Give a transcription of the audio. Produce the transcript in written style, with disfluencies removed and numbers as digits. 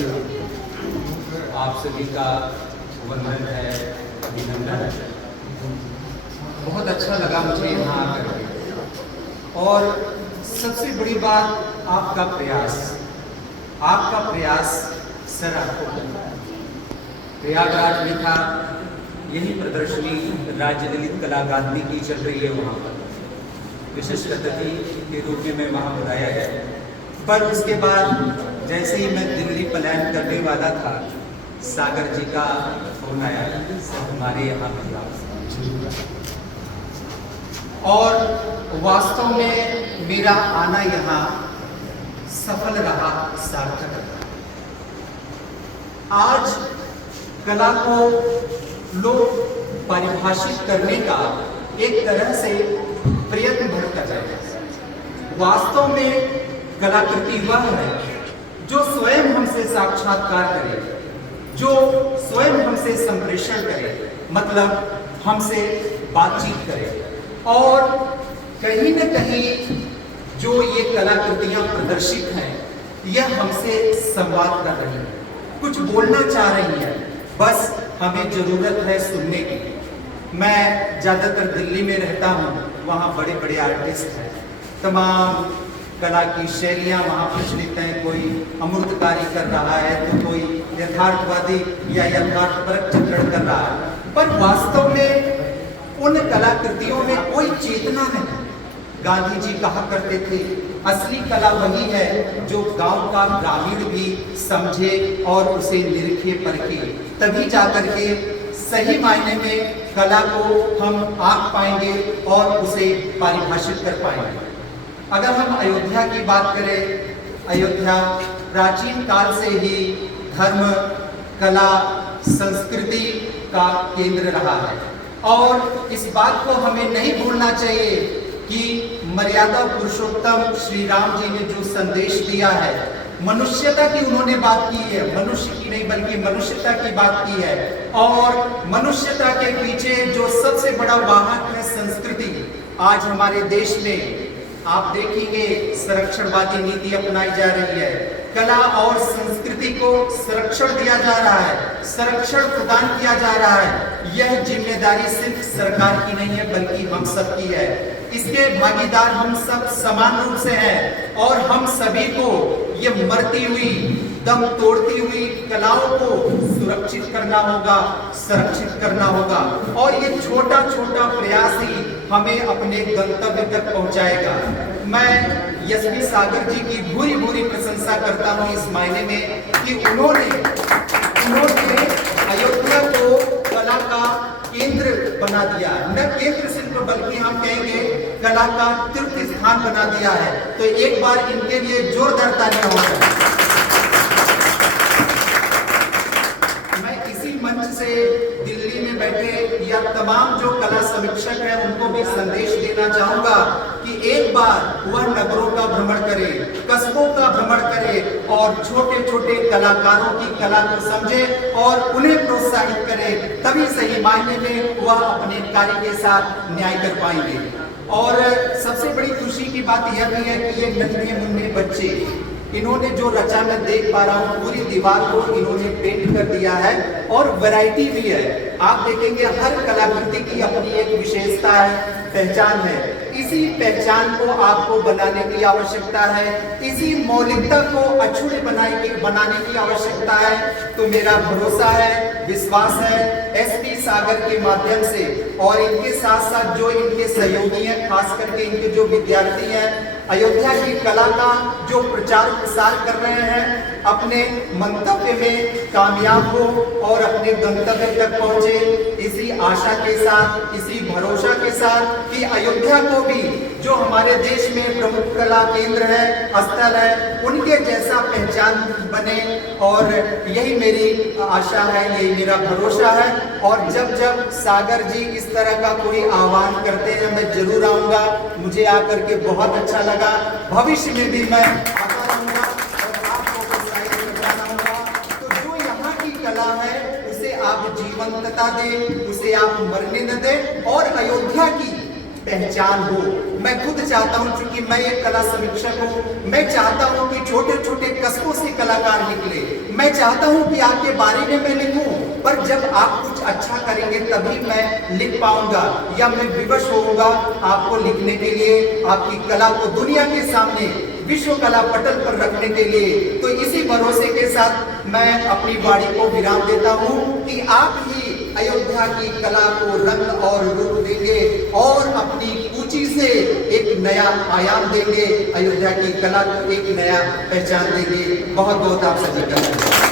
आप सभी का वंदन है, अभिनंदन है। बहुत अच्छा लगा मुझे यहाँ आकर के। और सबसे बड़ी बात आपका प्रयास सराहनीय। प्रयागराज में था, यही प्रदर्शनी राज्य ललित कला अकादमी की चल रही है। वहाँ पर विशिष्ट अतिथि के रूप में मैं वहाँ बुलाया गया, पर उसके बाद जैसे ही मैं दिल्ली प्लान करने वाला था, सागर जी का फोन आया, हमारे यहाँ पर। और वास्तव में मेरा आना यहाँ सफल रहा, सार्थक रहा। आज कला को लोग परिभाषित करने का एक तरह से प्रयत्न भर कर रहे हैं। वास्तव में कलाकृति वह है जो स्वयं हमसे साक्षात्कार करे, जो स्वयं हमसे संप्रेषण करे, मतलब हमसे बातचीत करे। और कहीं न कहीं जो ये कलाकृतियां प्रदर्शित हैं, यह हमसे संवाद कर रही है, कुछ बोलना चाह रही है, बस हमें जरूरत है सुनने की। मैं ज्यादातर दिल्ली में रहता हूँ, वहाँ बड़े बड़े आर्टिस्ट हैं, तमाम कला की शैलियाँ वहाँ प्रचलित हैं। कोई अमूर्तकारी कर रहा है तो कोई यथार्थवादी या यथार्थपरक चित्रण कर रहा है, पर वास्तव में उन कलाकृतियों में कोई चेतना नहीं। गांधी जी कहा करते थे, असली कला वही है जो गांव का ग्रामीण भी समझे और उसे निरखे परखे, तभी जाकर के सही मायने में कला को हम आंक पाएंगे और उसे परिभाषित कर पाएंगे। अगर हम अयोध्या की बात करें, अयोध्या प्राचीन काल से ही धर्म, कला, संस्कृति का केंद्र रहा है। और इस बात को हमें नहीं भूलना चाहिए कि मर्यादा पुरुषोत्तम श्री राम जी ने जो संदेश दिया है, मनुष्यता की उन्होंने बात की है, मनुष्य की नहीं बल्कि मनुष्यता की बात की है। और मनुष्यता के पीछे जो सबसे बड़ा वाहक है संस्कृति। आज हमारे देश में आप देखेंगे संरक्षणवादी नीति अपनाई जा रही है, कला और संस्कृति को संरक्षण दिया जा रहा है, संरक्षण प्रदान किया जा रहा है। यह जिम्मेदारी सिर्फ सरकार की नहीं है बल्कि हम सब की है। इसके भागीदार हम सब समान रूप से हैं और हम सभी को ये मरती हुई, दम तोड़ती हुई कलाओं को सुरक्षित करना होगा, संरक्षित करना होगा। और ये छोटा छोटा प्रयास ही हमें अपने गंतव्य तक पहुंचाएगा। मैं एसपी सागर जी की भूरी भूरी प्रशंसा करता हूं इस मायने में कि उन्होंने अयोध्या को कला का केंद्र बना दिया, न केंद्र सिर्फ बल्कि हम कहेंगे कला का तीर्थ स्थान बना दिया है। तो एक बार इनके लिए जोरदार तालियां हो जाए। मैं इसी मंच से दिल्ली में बैठे या तमाम जो कला समीक्षक हैं उनको भी संदेश देना चाहूंगा कि एक बार वह नगरों का भ्रमण करे, कस्बों का भ्रमण करे और छोटे छोटे कलाकारों की कला को समझे और उन्हें प्रोत्साहित करे, तभी सही मायने में वह अपने कार्य के साथ न्याय कर पाएंगे। और सबसे बड़ी खुशी की बात यह भी है कि ये नन्हे मुन्ने बच्चे, इन्होंने जो रचा मैं देख पा रहा हूँ, पूरी दीवार को इन्होंने पेंट कर दिया है और वैरायटी भी है। आप देखेंगे हर कलाकृति की अपनी एक विशेषता है, पहचान है। इसी पहचान को आपको बनाने की आवश्यकता है, इसी मौलिकता को अछूते बनाने की आवश्यकता है। तो मेरा भरोसा है, विश्वास है एसपी सागर के माध्यम से और इनके साथ साथ जो इनके सहयोगी हैं, खास करके इनके जो विद्यार्थी हैं, अयोध्या की कला का जो प्रचार प्रसार कर रहे हैं, अपने मंतव्य में कामयाब हो और अपने गंतव्य तक पहुंचे। इसी आशा के साथ, इसी भरोसा के साथ कि अयोध्या को भी जो हमारे देश में प्रमुख कला केंद्र है, स्थल है, उनके जैसा पहचान बने। और यही मेरी आशा है, यही मेरा भरोसा है। और जब जब सागर जी इस तरह का कोई आह्वान करते हैं, मैं जरूर आऊंगा। मुझे आकर के बहुत अच्छा लगा। भविष्य में भी मैं आता रहूंगा और आपको प्रोत्साहित करता रहूंगा। तो जो यहाँ की कला है उसे आप जीवंतता दें, उसे आप मरने न दें और अयोध्या की पहचान हो। मैं खुद चाहता हूं, क्योंकि मैं एक कला समीक्षक हूं, मैं चाहता हूं कि छोटे छोटे कस्बों से कलाकार निकले। मैं चाहता हूं कि आपके बारे में मैं लिखूं, पर जब आप कुछ अच्छा करेंगे तभी मैं लिख पाऊंगा या मैं विवश होऊंगा आपको लिखने के लिए, आपकी कला को दुनिया के सामने विश्व कला पटल पर रखने के लिए। तो इसी भरोसे के साथ मैं अपनी वाणी को विराम देता हूं कि आप ही अयोध्या की कला को रंग और रूप देंगे और अपनी कूची से एक नया आयाम देंगे, अयोध्या की कला को एक नया पहचान देंगे। बहुत बहुत आप सभी का